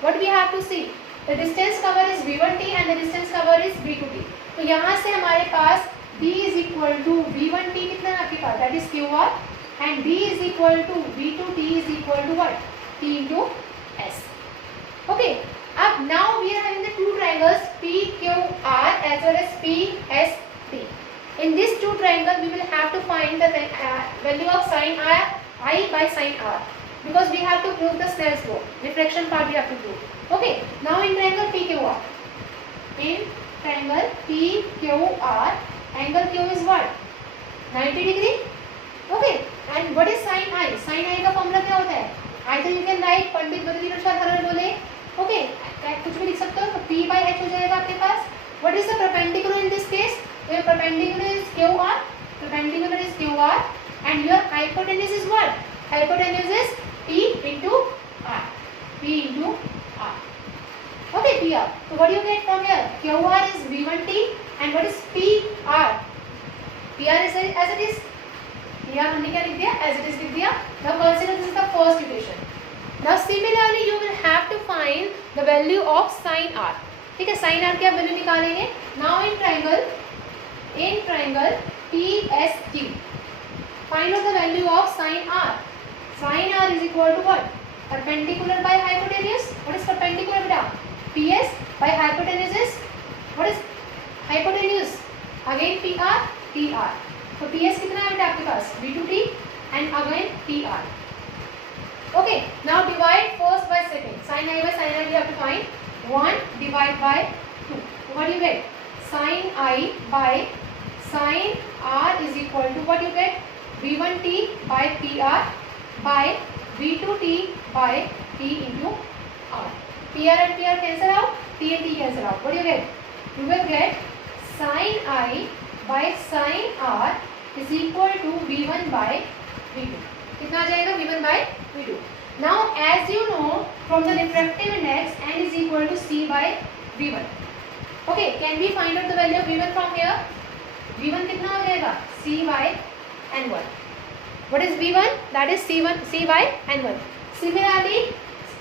what we have to see, the distance cover is V1t and the distance cover is V2t. तो यहाँ से हमारे पास D is equal to V1t कितना है आपके पास, that is QR, and D is equal to V2t is equal to what, T into S. Okay, अब now we are having the two triangles PQR as well as PSD. In these two triangles we will have to find the value of sin I by sin R, because we have to prove the Snell's law, reflection part we have to prove. Okay, now in triangle PQR, in triangle PQR, angle Q is what, 90 degree. Okay, and what is sin I? Sin I का formula क्या होता है? Either you can write Pandit Badri Prasad horror बोले, okay, कुछ भी लिख सकते हो, तो P by H हो जाएगा आपके पास. What is the perpendicular in this case? Your perpendicular is QR. Perpendicular is QR, and your hypotenuse is what? Hypotenuse is P into R. P into R. Okay, PR. So what do you get from here? QR is V1t, and what is PR? PR is as it is. PR हमने क्या लिख दिया? As it is लिख दिया. Now consider this is the first equation. Now similarly you will have to find the value of sin R. ठीक है, sin R क्या value निकालेंगे? Now in triangle PSQ, find out the value of sin R. Sin R is equal to what? Perpendicular by hypotenuse. What is perpendicular beta? PS by hypotenuse is what is hypotenuse? Again PR, PR. So PS कितना है बेटा आपके पास? V2t and again PR. Okay, now divide first by second. Sin I by sin R we have to find. 1 divided by 2. So what do you get? Sin I by sin R is equal to what you get? V1t by PR by V2t by T into R. PR and PR cancel out, T and T cancel out. What do you get? You will get sin I by sin R is equal to V1 by V2. कितना आ जाएगा? V1 by V2. Now as you know from the refractive index n is equal to C by V1. Okay, can we find out the value of V1 from here? V1 कितना हो जाएगा? C by N1. What is V1? That is C by N1. Similarly,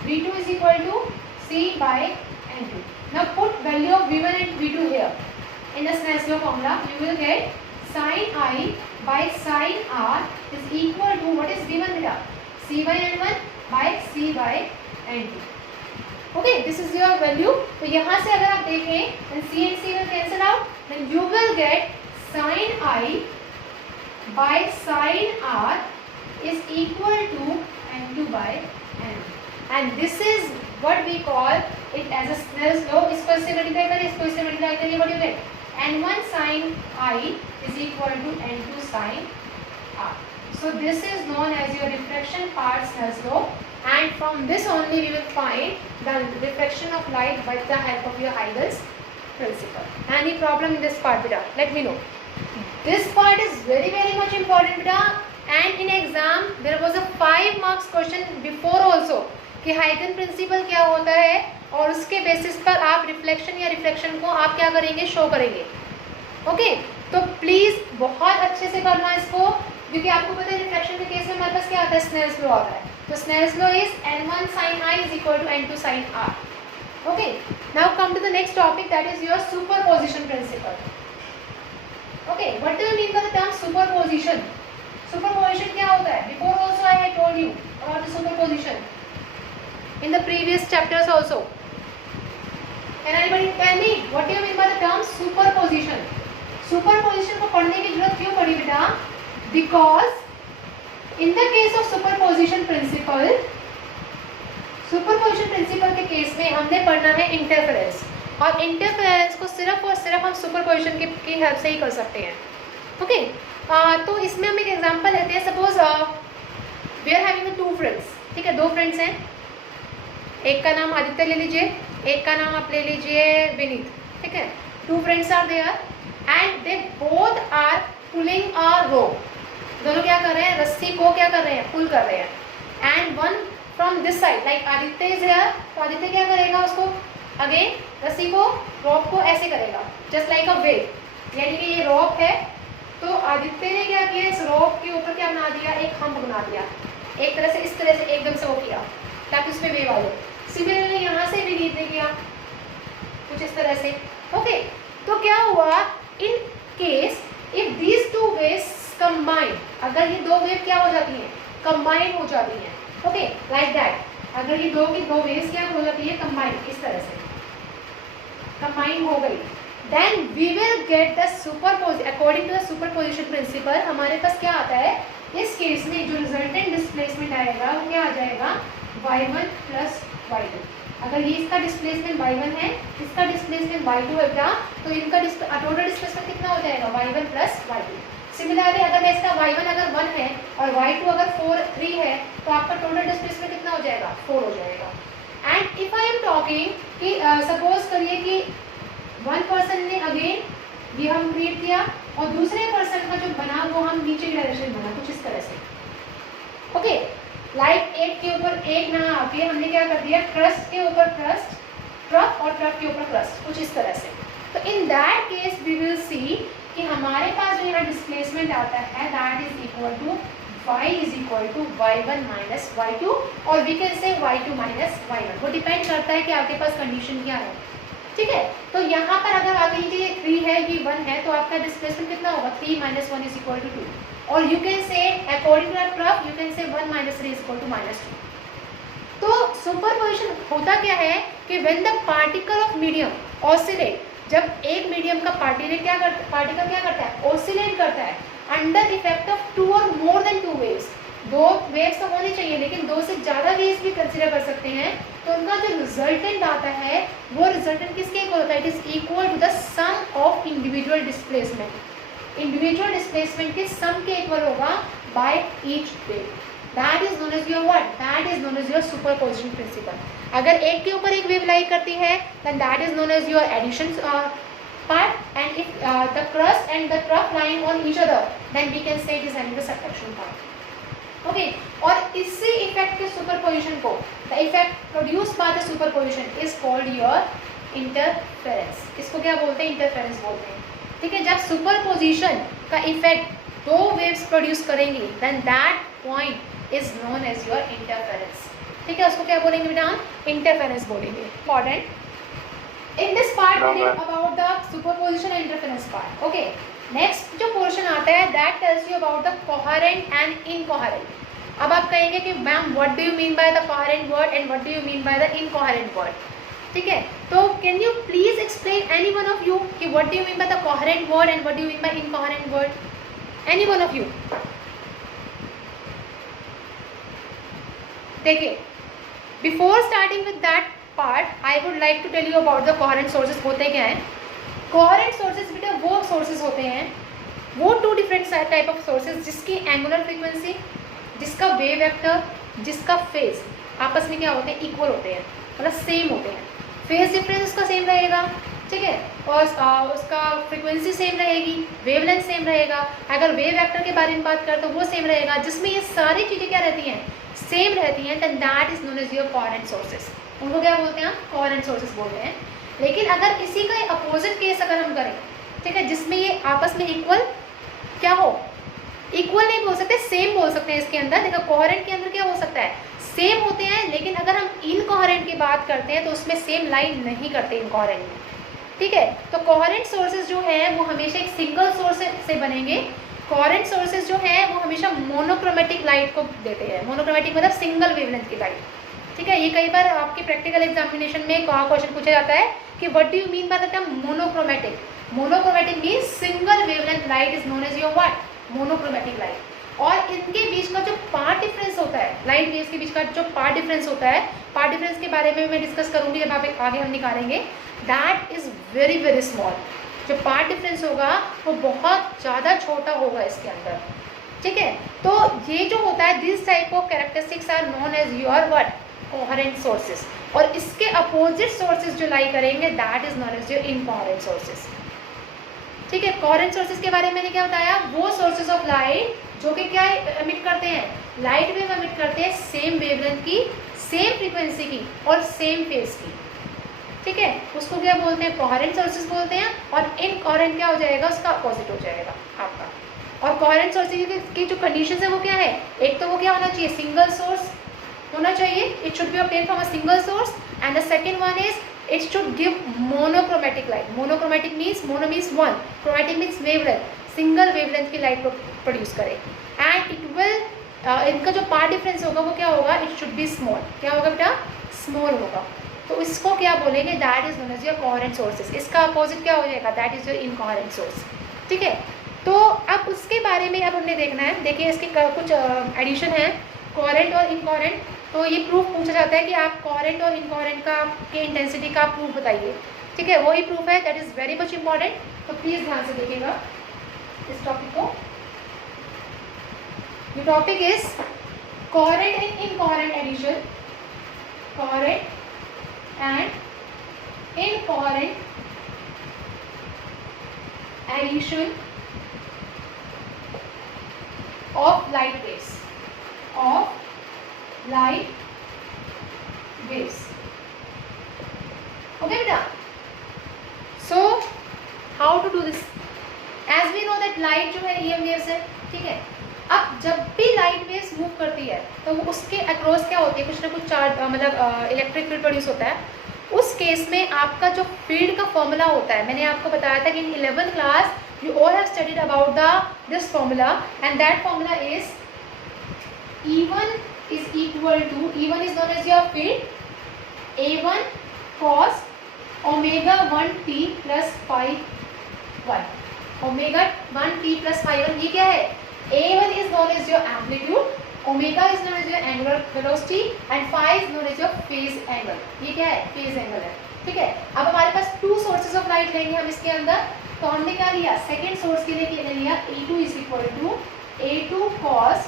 V2 is equal to C by N2. Now put value of V1 and V2 here. In the Snell's law formula, you will get sin I by sin R is equal to what is V1 beta? C by N1 by C by N2. Okay, this is your value. तो यहाँ से अगर आप देखें, then C and C will cancel out. Then you will get sin I by sin R is equal to N2 by N1. And this is what we call it as a Snell's law. इसको इससे multiply करें, इसको इससे multiply करिए, what do you get? N1 sin I is equal to N2 sin R. So this is known as your refraction part Snell's law, and from this only we will find the reflection of light by the help of your Heidel's principle. Any problem in this part, beta? Let me know. This part is very much important, beta. And in exam there was a 5 marks question before also कि हाइगन principal क्या होता है, और उसके basis पर आप reflection या reflection को आप क्या करेंगे, शो करेंगे. ओके, तो प्लीज़ बहुत अच्छे से करना इसको, क्योंकि आपको पता है रिफ्लेक्शन के केस में हमारे पास क्या आता है, स्नेल्स लॉ आता है. तो Snell's law is N1 sin I is equal to N2 sin R. Okay, now come to the next topic, that is your superposition principle. Okay, what do you mean by the term superposition? Superposition क्या होता है? Before also I had told you about the superposition in the previous chapters also. Can anybody tell me what do you mean by the term superposition? Superposition को पढ़ने की जरूरत क्यों पड़ी बेटा? Because in the case of superposition principle के case में हमने पढ़ना है इंटरफेरेंस, और इंटरफेरेंस को सिर्फ और सिर्फ हम सुपरपोजिशन की हेल्प से ही कर सकते हैं. ओके, तो इसमें हम एक एग्जांपल लेते हैं. Suppose we are having 2 friends. ठीक है, 2 फ्रेंड्स हैं. एक का नाम आदित्य ले लीजिए, एक का नाम आप ले लीजिए विनीत. ठीक है, 2 friends are there and they both are pulling a rope. दोनों क्या कर रहे हैं, रस्सी को क्या कर रहे हैं, पुल कर रहे हैं. And one from this side like Aditya is here, तो आदित्य क्या करेगा, उसको अगेन रस्सी को, रोप को ऐसे करेगा, जस्ट लाइक अ वेव. यानी कि ये रोप है, तो आदित्य ने क्या किया, इस रोप के ऊपर क्या बना दिया, एक हम्प बना दिया. एक तरह से इस तरह से एकदम से वो किया ताकि उसमें वेव आ जाए. सिमिलरली यहाँ से अगर ये दो की दो वेव्स क्या हो जाती है, कंबाइन, इस तरह से कंबाइन हो गई, then we will get the superpose according to the superposition principle. हमारे पास क्या आता है इस केस में, जो रिजल्टेंट डिस्प्लेसमेंट आएगा वो क्या आ जाएगा, y1 प्लस y2। अगर ये इसका डिस्प्लेसमेंट y1 है, इसका डिस्प्लेसमेंट y2 है क्या, तो इनका टोटल डिस्प्लेसमेंट कितना हो जाएगा, y1 प्लस y2। सिमिलरली अगर मैं इसका y1 अगर 1 है और y2 अगर 3 है, तो आपका टोटल डिस्प्लेसमेंट कितना हो जाएगा, 4 हो जाएगा। And if I am talking कि सपोज करिए कि वन पर्सन ने अगेन ये हम क्रिएट किया और दूसरे पर्सन का जो बना वो हम नीचे की डायरेक्शन बना, कुछ इस तरह से, ओके। लाइक एक के ऊपर एक ना आके हमने क्या कर दिया, क्रस्ट के ऊपर क्रस्ट, ट्रफ और ट्रफ के ऊपर क्रस्ट, कुछ इस तरह से। तो in that case we will see कि हमारे पास जो यहाँ डिस्प्लेसमेंट आता है that is equal to y is equal to y1 minus y2 और we can say y2 minus y1। वो डिपेंड करता है कि आपके पास कंडीशन क्या है, ठीक है। तो यहाँ पर अगर आगे ये 3 है, ये 1 है, तो आपका डिस्प्लेसमेंट कितना होगा, 3 माइनस 1 इज इक्वल टू 2। और you can say according to trough you can say 1 minus 3 is equal to minus 2। तो सुपरपोजिशन होता क्या है कि when the particle of medium oscillate, जब एक मीडियम का पार्टिकल क्या करता है, ऑसिलेट करता है अंडर इफेक्ट ऑफ 2 और मोर देन 2 वेव्स। 2 वेव्स तो होनी चाहिए लेकिन 2 से ज़्यादा वेव्स भी कंसिडर कर सकते हैं, तो उनका जो रिजल्टेंट आता है वो रिजल्टेंट किसके इक्वल होता है, it is equal to the sum of individual displacement. Individual displacement के सम के इक्वल होगा by each wave. That is known as your what, that is known as your superposition principle. अगर एक के ऊपर एक वेव लाई करती है then that is known as your addition part, and if the crust and the trough lying on each other then we can say it is having the subtraction part, okay। और इसी effect के superposition को, the effect produced by the superposition is called your interference। इसको क्या बोलते हैं, interference बोलते हैं, ठीक है। जब सुपरपोजिशन का इफेक्ट 2 वेव्स प्रोड्यूस करेंगी then that point is known as your interference, ठीक है। उसको क्या बोलेंगे बेटा, इंटरफेरेंस बोलेंगे। Important in this part we did about the superposition and interference part, okay। next जो portion आता है that tells you about the coherent and incoherent। अब आप कहेंगे कि ma'am what do you mean by the coherent word and what do you mean by the incoherent word, ठीक है। तो can you please explain any one of you कि what do you mean by the coherent word and what do you mean by incoherent word, any one of you। देखिए before starting with that part I would like to tell you about the coherent sources होते क्या हैं। coherent sources बेटा वो sources होते हैं, वो 2 different type of sources जिसकी angular frequency, जिसका wave vector, जिसका phase आपस में क्या होते हैं, equal होते हैं, मतलब same होते हैं। phase difference उसका same रहेगा, ठीक है, और उसका frequency same रहेगी, wavelength same रहेगा। अगर wave vector के बारे में बात करें तो वो same रहेगा, जिसमें ये सारी चीज़ें क्या रहती हैं, सेम रहती हैं, then that is known as your coherent sources। उनको क्या बोलते हैं हम, कोहेरेंट सोर्सेज बोलते हैं। लेकिन अगर इसी का अपोजिट केस अगर हम करें, ठीक है, जिसमें ये आपस में इक्वल क्या हो, इक्वल नहीं बोल सकते, सेम बोल सकते हैं इसके अंदर। देखो कोहेरेंट के अंदर क्या हो सकता है, सेम होते हैं, लेकिन अगर हम इनकोहेरेंट की बात करते हैं तो उसमें सेम लाइन नहीं करते इनकोहेरेंट में, ठीक है। तो कोहेरेंट सोर्सेज जो है वो हमेशा एक सिंगल सोर्स से बनेंगे। कोहेरेंट सोर्सेज जो है वो हमेशा मोनोक्रोमेटिक लाइट को देते हैं। मोनोक्रोमेटिक मतलब सिंगल वेवलेंथ की लाइट, ठीक है। ये कई बार आपके प्रैक्टिकल एग्जामिनेशन में क्वेश्चन पूछा जाता है कि what do you mean by the term monochromatic. Monochromatic means single wavelength light is known as your what, monochromatic light. और इनके बीच का जो पार्ट डिफरेंस होता है, लाइट वेव्स के बीच का जो पार्ट डिफरेंस होता है, पार्ट डिफरेंस के बारे में मैं डिस्कस करूंगी जब आगे हम निकालेंगे। That is very very small. जो पार्ट डिफरेंस होगा वो बहुत ज़्यादा छोटा होगा इसके अंदर, ठीक है। तो ये जो होता है, this type of characteristics are known as your what, coherent sources. और इसके अपोजिट सोर्सेज जो लाई करेंगे that is known as your incoherent sources, ठीक है। कोहेरेंट सोर्सेज के बारे में मैंने क्या बताया, वो सोर्सेज ऑफ लाइट जो कि क्या एमिट करते हैं, लाइट वेव एमिट करते हैं सेम वेवलेंथ की, सेम फ्रीक्वेंसी की और सेम फेज की, ठीक है। उसको क्या बोलते हैं, कोहेरेंट सोर्सेज बोलते हैं। और इनकोहेरेंट क्या हो जाएगा, उसका अपोजिट हो जाएगा आपका। और कोहेरेंट सोर्सेज की जो कंडीशन है वो क्या है, एक तो वो क्या होना चाहिए, सिंगल सोर्स होना चाहिए, it should be obtain from a single source. And the second one is it should give monochromatic light. Monochromatic means, mono means one, chromatic means wavelength, single wavelength की लाइट प्रोड्यूस करे। And it will इनका जो path difference होगा वो क्या होगा, it should be small. क्या होगा बेटा, स्मॉल होगा। तो इसको क्या बोलेंगे, that is known as your coherent sources. इसका अपोजिट क्या हो जाएगा, that is your incoherent source. ठीक है, तो अब उसके बारे में अब हमने देखना है। देखिए इसके कुछ एडिशन है, कोहेरेंट और इनकोहेरेंट। तो ये प्रूफ पूछा जाता है कि आप कोहेरेंट और इनकोहेरेंट का के इंटेंसिटी का प्रूफ बताइए। ठीक है, वही प्रूफ है, that is very much important. तो प्लीज ध्यान से देखिएगा इस टॉपिक को। The topic is coherent and incoherent addition, coherent and incoherent addition of light waves, of light waves. Okay beta, so how to do this? As we know that light जो है EM waves है, ठीक है। अब जब भी light waves move करती है तो वो उसके अक्रॉस क्या होती है, कुछ ना कुछ चार्ज मतलब इलेक्ट्रिक फील्ड प्रोड्यूस होता है। उस केस में आपका जो फील्ड का फॉर्मूला होता है, मैंने आपको बताया था कि in 11th class you all have studied about this formula, and that formula is E1 is equal to, E1 is known as your field, A1 cos omega 1t plus phi 1, omega 1t plus phi 1, ये क्या है, A1 is known as your amplitude, omega is known as your angular velocity and phi is known as your phase angle. ये क्या है, phase angle है। ठीक है, अब हमारे पास 2 sources of light लेंगे हम इसके अंदर। तो हमने क्या लिया, सेकेंड सोर्स के लिए लिया E2 is equal to A2 cos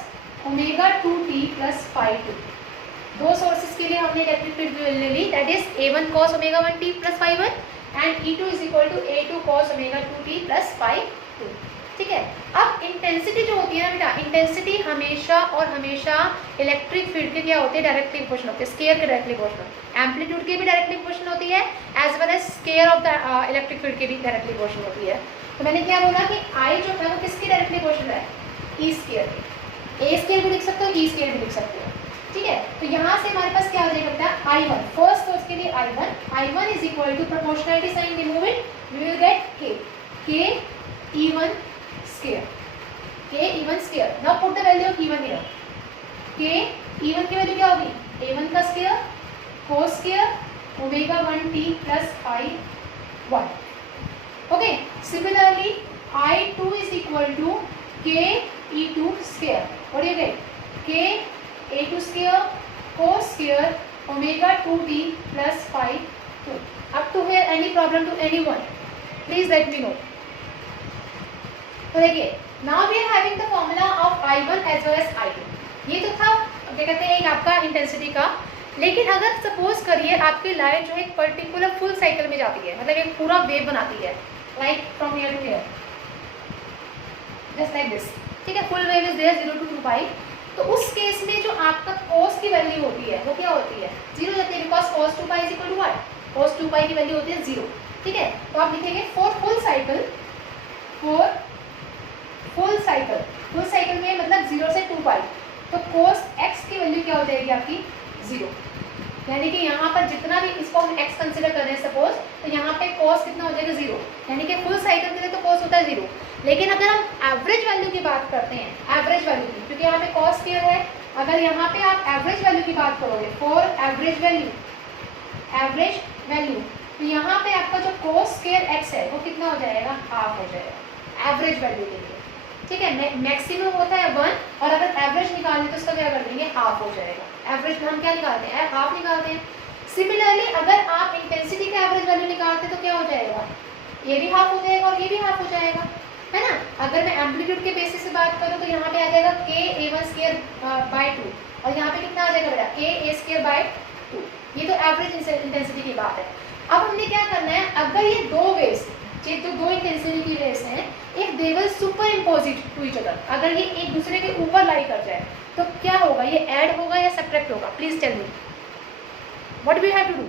omega 2t plus phi 2। 2 sources के लिए हमने इलेक्ट्रिक फील्ड ले ली, that is A1 cos omega 1t plus phi 1 and E2 is equal to A2 cos omega 2t plus phi 2। ठीक है, अब intensity जो होती है ना बेटा, इंटेंसिटी हमेशा और हमेशा इलेक्ट्रिक फील्ड के क्या होते हैं, डायरेक्टली प्रोपोर्शनल होते हैं, स्केयर के डायरेक्टली प्रोपोर्शनल। एम्पलीट्यूड के भी डायरेक्टली प्रोपोर्शनल होती है, as well as square of the electric field के भी डायरेक्टली प्रोपोर्शनल होती है। तो मैंने क्या बोला कि आई जो है वो किसकी डायरेक्टली प्रोपोर्शनल है, ई स्केयर के। ए स्केयर भी लिख सकते हो, ई स्केयर भी लिख सकते हो। ठीक है, तो यहाँ से हमारे पास क्या हो जाएगा बेटा, I1 फर्स्ट सोर्स के लिए I1 is equal to proportionality sign remove it, we will get K E1 square, K E1 square। Now put the value of E1 here, K E1 की वैल्यू क्या होगी, A1 का square cos square omega 1t plus phi 1। Okay, similarly I2 is equal to K E2 square, what do you get, K A2 square cos square omega 2t plus phi 2। Up to here any problem to anyone, please let me know। तो देखिए, now we are having the formula of I1 as well as I2। ये तो था क्या कहते हैं एक आपका इंटेंसिटी का। लेकिन अगर सपोज करिए आपकी लाइट जो है एक पर्टिकुलर फुल साइकिल में जाती है, मतलब एक पूरा वेव बनाती है, like from here to here, just like this. ठीक है, full wave is there 0 to 2 pi. तो उस केस में जो आपका cos की वैल्यू होती है वो क्या होती है, 0 जाती है, because cos 2 pi is equal to what, cos 2 pi की वैल्यू होती है 0। ठीक है, तो आप लिखेंगे for full cycle, for full cycle में मतलब 0 से 2 पाई, तो cos x की वैल्यू क्या हो जाएगी आपकी 0। यानी कि यहाँ पर जितना भी इसको हम x कंसिडर कर रहे हैं सपोज, तो यहाँ पे cos कितना हो जाएगा 0। यानी कि फुल साइकिल के लिए तो cos होता है 0। लेकिन अगर हम एवरेज वैल्यू की बात करते हैं, एवरेज वैल्यू की, क्योंकि यहाँ पे cos स्क्वायर है, अगर यहाँ पे आप एवरेज वैल्यू की बात करोगे, फॉर एवरेज वैल्यू, तो यहाँ पे आपका जो cos स्क्वायर x है वो कितना हो जाएगा, हाफ हो जाएगा एवरेज वैल्यू के लिए। ठीक है, मैक्सिमम होता है 1 और अगर एवरेज निकालें तो उसका क्या कर देंगे, हाफ हो जाएगा। एवरेज में हम क्या निकालते हैं, हाफ निकालते हैं। सिमिलरली अगर आप इंटेंसिटी का एवरेज वैल्यू निकालते तो क्या हो जाएगा, ये भी हाफ हो जाएगा और ये भी हाफ हो जाएगा, है ना। अगर मैं एम्पलीट्यूड के बेसिस से बात करूँ तो यहाँ पे आ जाएगा K A1 स्क्वायर बाय 2 और यहाँ पे कितना आ जाएगा बेटा, K A स्क्वायर बाय 2। ये तो एवरेज इंटेंसिटी की बात है। अब हमने क्या करना है, अगर ये दो वेव्स, ये तो दो इंटेंसिटी की वेव्स हैं, if they will superimposed to each other, अगर ये एक दूसरे के ऊपर लाई कर जाए तो क्या होगा, ये ऐड होगा या सब्ट्रैक्ट होगा, please tell me what we have to do,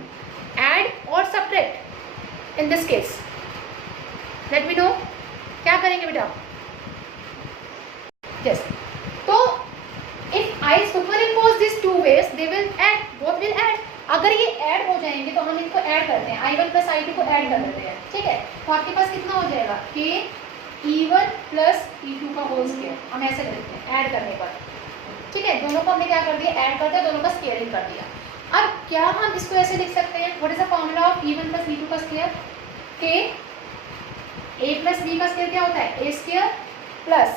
add और subtract in this case, let me know क्या करेंगे बेटा। यस, तो if I superimpose this two waves they will add, both will add. अगर ये add हो जाएंगे तो हम इनको ऐड करते हैं, I1 प्लस I2 को ऐड कर देते हैं। ठीक है, तो आपके पास कितना हो जाएगा, K E1 प्लस E2 का होल स्क्वायर, हम ऐसे करते हैं ऐड करने पर। ठीक है, दोनों को हमने क्या कर दिया, ऐड कर दिया, दोनों का स्क्वायरिंग कर दिया। अब क्या हम इसको ऐसे लिख सकते हैं, what is the formula of e1 plus e2 का स्क्वायर, के a प्लस b का स्क्वायर क्या होता है, a square plus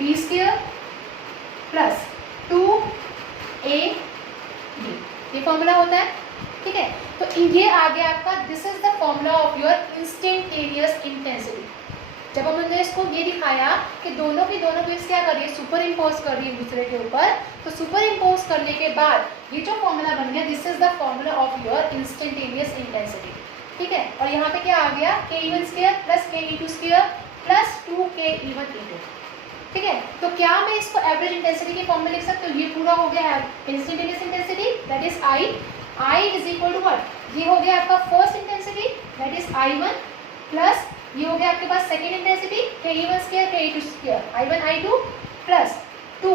b square plus 2ab, ये फॉर्मूला होता है। ठीक है, तो ये आ गया आपका, this is the formula of your instantaneous intensity. जब हमने इसको ये दिखाया कि दोनों की दोनों वेव्स क्या कर रही है, सुपर इम्पोज कर रही है दूसरे के ऊपर, तो सुपर इम्पोज करने के बाद ये जो फॉर्मूला बन गया, this is the formula of your instantaneous intensity. ठीक है, और यहाँ पे क्या आ गया, के e1 स्क्वायर प्लस के e2 square plus 2k e1 e2। ठीक है, तो क्या मैं इसको एवरेज इंटेंसिटी के फॉर्म में लिख सकती हूँ, ये पूरा हो गया instantaneous intensity, that is I is equal to what, ये हो गया आपका first intensity that is I1 plus ये हो गया आपके पास सेकेंड इंटेंसिटी के e1 स्क्वायर के e2 square, I1 I2 plus 2।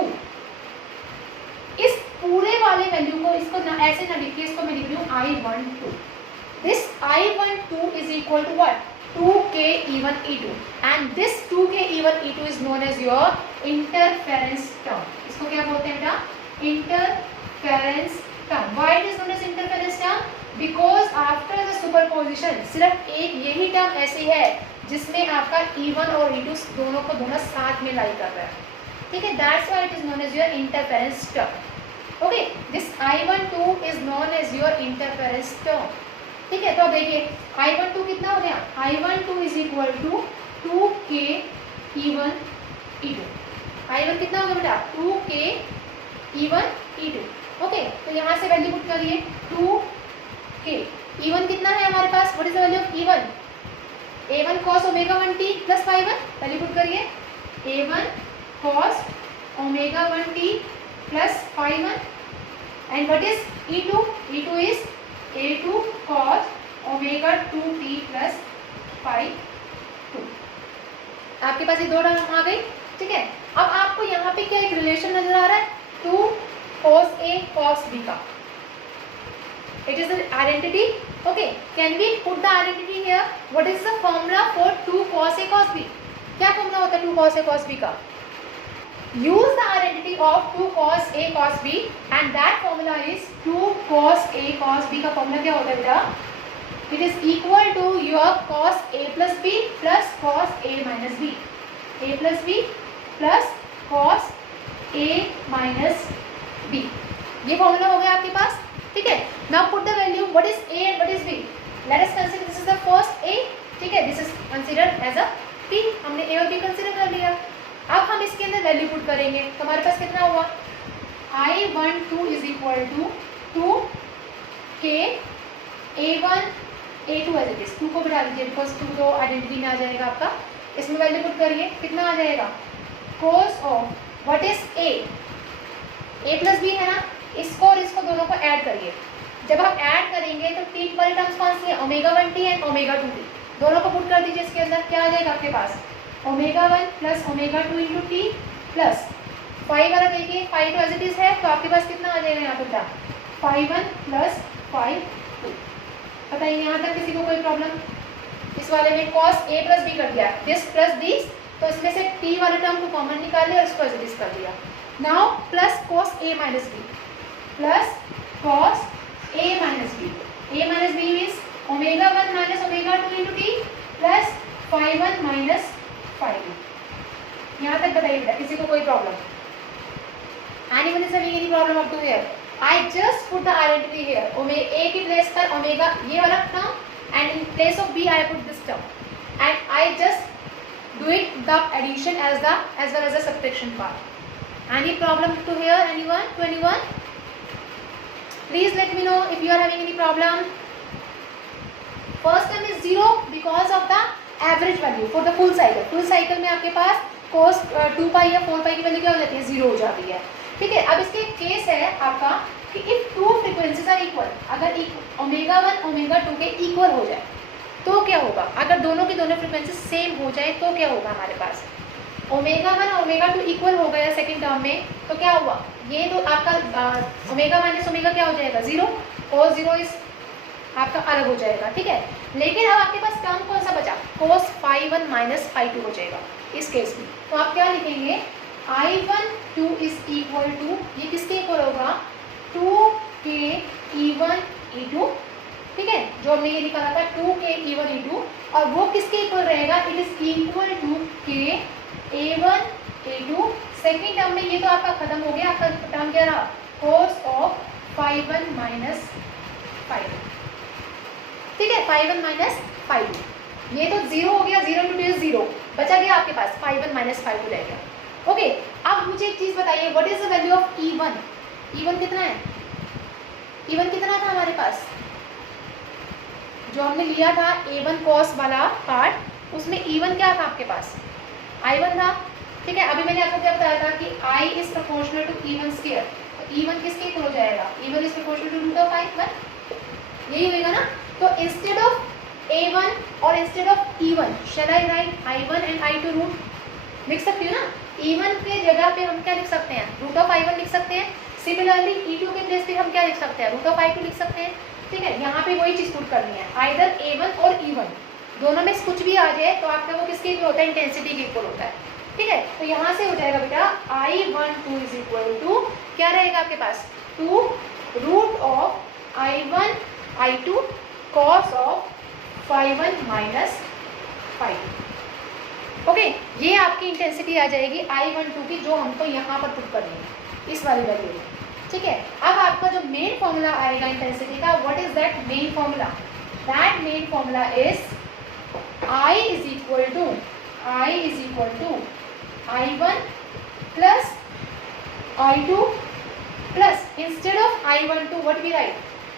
इस पूरे वाले वैल्यू को इसको ना ऐसे ना लिखिए, इसको मैं लिख रही हूँ I12। This I12 is equal to what, 2k e1 e2 and this 2k e1 e2 is known as your interference term. इसको क्या बोलते हैं बेटा, interference term. Why it is known as interference term, because after the superposition सिर्फ एक यही term ऐसी है जिसमें आपका e1 और e2 दोनों को दोनों साथ में लाई कर रहा है। ठीक है, that's why it is known as your interference term. Okay, this I12 is known as your interference term. ठीक है, तो अब देखिए I12 कितना हो गया, I12 is equal to 2k e1 e2। I1 कितना हो गया बेटा, 2k e1 e2। ओके, तो यहाँ से वैल्यू पुट करिए 2k, e1 कितना है हमारे पास, what is the value of e1, a1 cos omega 1t plus phi1, value put करिए a1 cos omega 1t plus phi1 and what is e2, e2 is a2 cos omega 2t plus phi2। आपके पास ये दो term आ गई। ठीक है, अब आपको यहाँ पे क्या एक रिलेशन नजर आ रहा है, 2 cos a cos b का, it is an identity. Okay, can we put the identity here? What is the formula for 2 cos a cos b? क्या फॉर्मूला होता है 2 cos a cos b का? Use the identity of 2 cos a cos b and that formula is 2 cos a cos b का formula क्या होता है बेटा? It is equal to your cos a plus b plus cos a minus b. A plus b plus cos a minus b. ये formula हो गया आपके पास। ठीक है, now put the value, what is a and what is b, let us consider this is the first a। ठीक है, this is considered as a p, हमने a और b कंसीडर कर लिया। अब हम इसके अंदर वैल्यू पुट करेंगे, तो हमारे पास कितना हुआ, I12 is equal to 2k a1 a2 as it is, 2 को बढ़ा दीजिए बिकॉज 2 तो आइडेंटिटी में आ जाएगा आपका। इसमें वैल्यू पुट करिए, कितना आ जाएगा, cos of what is a plus b है ना, इसको और इसको दोनों को ऐड करिए। जब आप ऐड करेंगे तो t वाली टर्म्स कौन सी है, omega 1t and omega 2t, दोनों को पुट कर दीजिए। इसके अंदर क्या आ जाएगा आपके पास, omega 1 plus omega 2 into T plus five वाला देखिए, five two as it is है, तो आपके पास कितना आ जाएगा यहाँ पे, 5 प्लस 5 2। बताइए यहाँ तक किसी को कोई प्रॉब्लम? इस वाले में cos a प्लस b कर दिया, दिस प्लस दिस, तो इसमें से t वाले टर्म को कॉमन निकाल लिया और इसको एज इट इज कर दिया। Now plus cos a minus b plus cos a minus b. a minus b is omega 1 minus omega 2 into t plus phi 1 minus phi 2। यहाँ तक बताइए बेटा, किसी को कोई problem? Anyone is having any problem up to here? I just put the identity here. Omega a की place पर omega ये वाला term and in place of b I put this term and I just do it the addition as well as the subtraction part. Any problem to here? Anyone? To anyone? Please let me know if you are having any problem. First term is 0 because of the average value for the full cycle. Full cycle में आपके पास cos 2 पाई या 4 पाई की value क्या हो जाती है, 0 हो जाती है। ठीक है, अब इसके केस है आपका कि if two frequencies are equal, अगर ओमेगा 1 ओमेगा 2 के इक्वल हो जाए तो क्या होगा, अगर दोनों की दोनों फ्रिक्वेंसी सेम हो जाए तो क्या होगा, हमारे पास ओमेगा 1 ओमेगा 2 इक्वल हो गया सेकंड टर्म में, तो क्या हुआ, ये तो आपका ओमेगा माइनस ओमेगा क्या हो जाएगा, 0, और 0 इस आपका अलग हो जाएगा। ठीक है, लेकिन अब आपके पास टर्म कौन सा बचा, cos phi 1 माइनस phi 2 हो जाएगा इस केस में। तो आप क्या लिखेंगे, I12 इज इक्वल टू, ये किसके इक्वल होगा, 2k E1 E2, ठीक है, जो हमने ये निकाला था 2k E1 E2, और वो किसके इक्वल रहेगा, it is equal to k A1 A2। Second term में ये तो आपका खत्म हो गया, आपका टर्म क्या रहा, cos ऑफ 5 1 माइनस 5, ठीक है, 5 1 माइनस 5, ये तो 0 हो गया, 0 टू 2 0, बचा गया आपके पास 5 1 माइनस 5 रह गया। ओके, अब मुझे एक चीज बताइए, what is the value of E1? E1 कितना है, E1 कितना था हमारे पास, जो हमने लिया था A1 cos वाला पार्ट, उसमें E1 क्या था आपके पास, I1 था, ठीक है। अभी मैंने आपको क्या बताया था कि I is proportional to E1 square, तो E1 किसके इक्वल हो जाएगा, E1 is proportional to root of I1, यही होगा ना। तो इंस्टेड ऑफ A1 और instead of E1 shall I write I1 and I2 root, लिख सकती हूँ ना, E1 के जगह पे हम क्या लिख सकते हैं, रूट ऑफ I1 लिख सकते हैं। सिमिलरली E2 के प्लेस पे हम क्या लिख सकते हैं, रूट ऑफ I2 लिख सकते हैं, ठीक है। यहाँ पे वही चीज़ पुट करनी है, आइदर A1 और E1 दोनों में कुछ भी आ जाए तो आपका वो किसके इक्वल होता है, इंटेंसिटी के इक्वल होता है, ठीक है। तो यहाँ से हो जाएगा बेटा I12 इज इक्वल टू क्या रहेगा आपके पास, 2 root of I1 I2 cos of 5 1 minus 5। Okay, ये आपकी इंटेंसिटी आ जाएगी I12 की, जो हमको यहाँ पर पुट करनी है, इस वाली वैल्यू में, ठीक है। अब आपका जो मेन फॉर्मूला आएगा इंटेंसिटी का, what is that main formula, that main formula is I is equal to I1 plus I2 plus, instead of I12 what we write,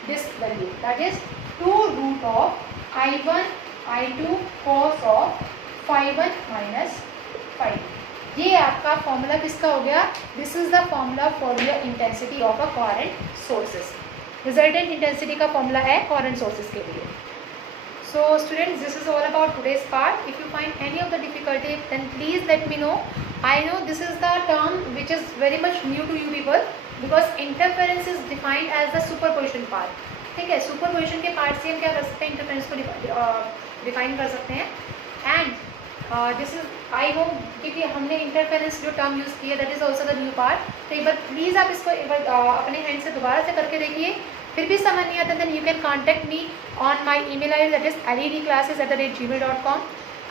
this value, that is 2 root of I1 I2 cos of 5 1 minus 5। ये आपका formula किसका हो गया, this is the formula for your intensity of a coherent sources. Resultant intensity का formula है coherent sources के लिए। So students, this is all about today's part. If you find any of the difficulty, then please let me know. I know this is the term which is very much new to you people, because interference is defined as the superposition part, ठीक है। Superposition के part से हम क्या कर सकते हैं, interference को डिफाइन कर सकते हैं। And this is I hope, क्योंकि हमने इंटरफेरेंस जो टर्म यूज़ की है that is also the new part. तो एक बार प्लीज़ आप इसको एक बार अपने हैंड से दोबारा से करके देखिए, फिर भी समझ नहीं आता then you can contact me on my email ID, that is ledclasses@gmail.com।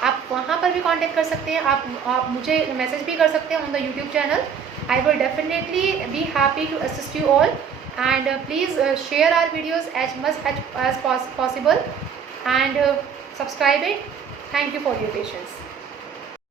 आप वहाँ पर भी कांटेक्ट कर सकते हैं, आप मुझे मैसेज भी कर सकते हैं on the YouTube channel. I will definitely be happy to assist you all, and please share our videos as much as possible and subscribe it. Thank you for your patience.